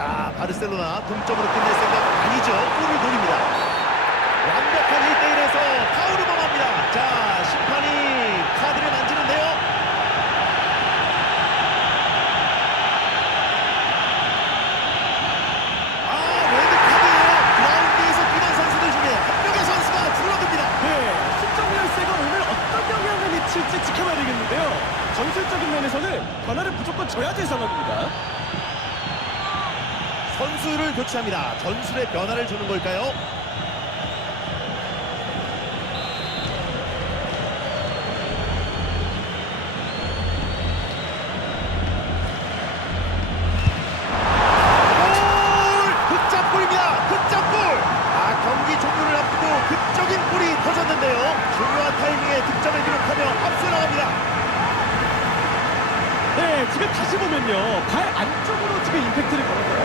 자, 바르셀로나 동점으로 끝낼 생각 아니죠. 골을 노립니다. 완벽한 1대1에서 파울을 범합니다. 자, 심판이 카드를 만지는데요. 아, 레드카드예요. 그라운드에서 뛰는 선수들 중에 한 명의 선수가 줄어듭니다. 네, 실점 열세가 오늘 어떤 영향을 미칠지 지켜봐야 되겠는데요. 전술적인 면에서는 변화를 무조건 줘야 될 상황입니다. 선수를 교체합니다. 전술에 변화를 주는 걸까요? 아. 네, 지금 다시 보면요. 발 안쪽으로 지금 임팩트를 걸었거든요.